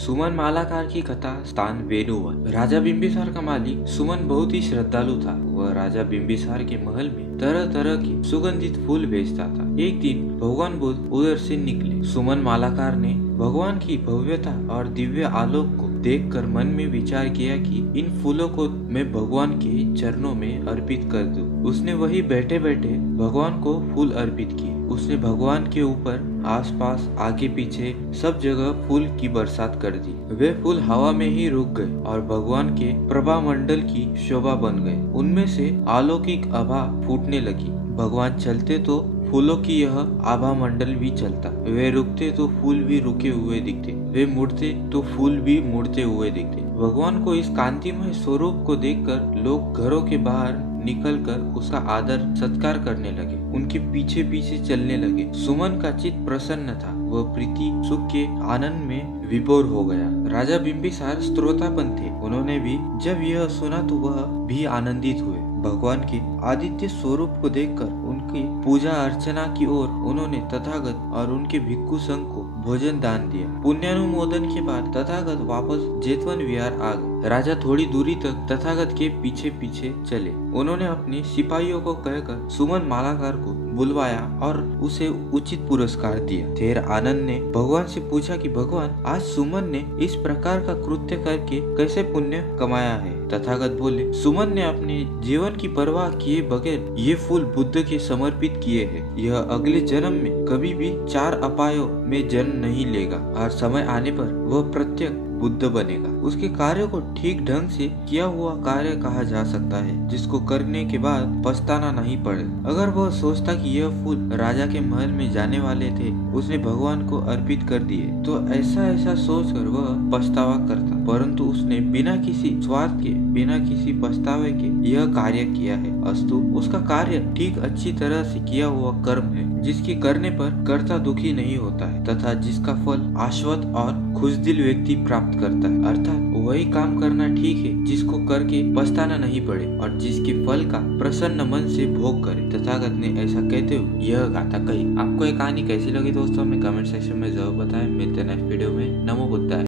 सुमन मालाकार की कथा स्थान वेणुवन। राजा बिंबिसार का मालिक सुमन बहुत ही श्रद्धालु था। वह राजा बिंबिसार के महल में तरह तरह के सुगंधित फूल बेचता था। एक दिन भगवान बुद्ध उधर से निकले। सुमन मालाकार ने भगवान की भव्यता और दिव्य आलोक को देखकर मन में विचार किया कि इन फूलों को मैं भगवान के चरणों में अर्पित कर दूं। उसने वही बैठे बैठे भगवान को फूल अर्पित किए। उसने भगवान के ऊपर, आसपास, आगे पीछे सब जगह फूल की बरसात कर दी। वे फूल हवा में ही रुक गए और भगवान के प्रभा मंडल की शोभा बन गए। उनमें से अलौकिक आभा फूटने लगी। भगवान चलते तो फूलों की यह आभा मंडल भी चलता। वे रुकते तो फूल भी रुके हुए दिखते। वे मुड़ते तो फूल भी मुड़ते हुए दिखते। भगवान को इस कांतिमय स्वरूप को देखकर लोग घरों के बाहर निकलकर उसका आदर सत्कार करने लगे। उनके पीछे पीछे चलने लगे। सुमन का चित्त प्रसन्न था। वह प्रीति सुख के आनंद में विभोर हो गया। राजा बिंबिसार श्रोतापन थे। उन्होंने भी जब यह सुना तो वह भी आनंदित हुए। भगवान के आदित्य स्वरूप को देखकर उनकी पूजा अर्चना की ओर उन्होंने तथागत और उनके भिक्षु संघ को भोजन दान दिया। पुण्यानुमोदन के बाद तथागत वापस जेतवन विहार आ गए। राजा थोड़ी दूरी तक तथागत के पीछे पीछे चले। उन्होंने अपने सिपाहियों को कहकर सुमन मालाकार को बुलवाया और उसे उचित पुरस्कार दिया। थेर आनंद ने भगवान से पूछा कि भगवान, आज सुमन ने इस प्रकार का कृत्य करके कैसे पुण्य कमाया है? तथागत बोले, सुमन ने अपने जीवन की परवाह किए बगैर ये फूल बुद्ध के समर्पित किए हैं। यह अगले जन्म में कभी भी 4 अपायों में जन्म नहीं लेगा और समय आने पर वह प्रत्यक्ष बुद्ध बनेगा। उसके कार्य को ठीक ढंग से किया हुआ कार्य कहा जा सकता है, जिसको करने के बाद पछताना नहीं पड़े। अगर वह सोचता कि यह फूल राजा के महल में जाने वाले थे, उसने भगवान को अर्पित कर दिए, तो ऐसा सोचकर वह पछतावा करता। परंतु उसने बिना किसी स्वार्थ के, बिना किसी पछतावे के यह कार्य किया है। अस्तु, उसका कार्य ठीक अच्छी तरह से किया हुआ कर्म है, जिसके करने पर कर्ता दुखी नहीं होता है तथा जिसका फल आश्वत और खुशदिल व्यक्ति प्राप्त करता है। अर्थात वही काम करना ठीक है जिसको करके पछताना नहीं पड़े और जिसके फल का प्रसन्न मन से भोग करे। तथागत ने ऐसा कहते हुए यह गाथा कही। आपको ये कहानी कैसी लगी दोस्तों, हमें कमेंट सेक्शन में जरूर बताएं। मिलते हैं नेक्स्ट वीडियो में। नमो बुद्धाय।